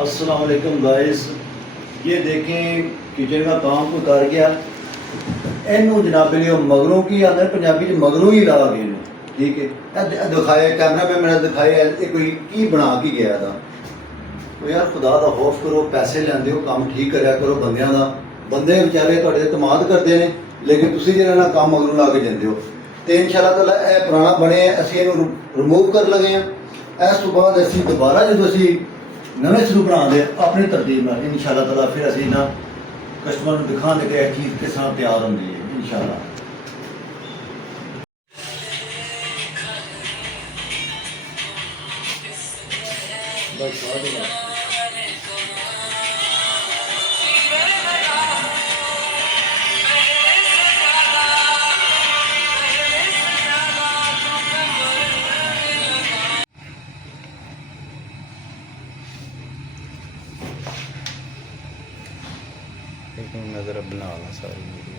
अस्सलाम वालेकुम गाइस, ये देखें किचन का काम कोई कर गया इनू जनाबे लिए मगरों की आदर पंजाबी च मगरों ही ला गए ने। ठीक है, दिखाया कैमरा में मैंने दिखाया कोई की बना के गया था। तो यार खुदा का खौफ करो, पैसे लेंदे हो काम ठीक करया करो बंदियां दा। बंदे बेचारे तुहाडे इतमाद करते हैं लेकिन तुसीं जिहड़ा ना काम मगरों ला के जांदे हो। तो इंशाअल्लाह ताला यह पुराना बने असीं इहनूं रिमूव कर लगे हैं। इस तो बाद असीं दोबारा जो असीं नवे सिरों बना दे अपनी तरतीब नाल इंशाअल्लाह ताला फिर असीं ना कस्टमर को दिखाने के चीज़ किस तरह तैयार होंदी है इंशाअल्लाह। एक नज़र बना ला सारी वीडियो।